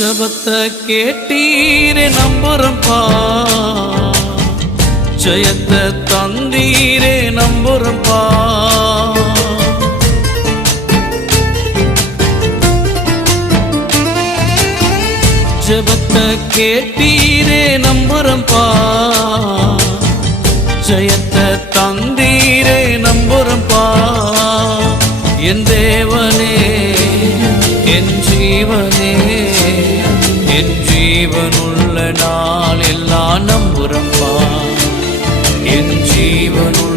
ஜபத்தை கேட்டீரே நம்புறம்பா, ஜெயத்தை தந்தீரே நம்புறம்பா. ஜபத்தை கேட்டீரே நம்புறம்பா, ஜெயத்தை தந்தீரே நம்புறம்பா. என் தேவனே என் ஜீவனே, என் ஜீவனுள்ள நாள் எல்லாம் நம்புறம்பா, என் ஜீவனுள்ள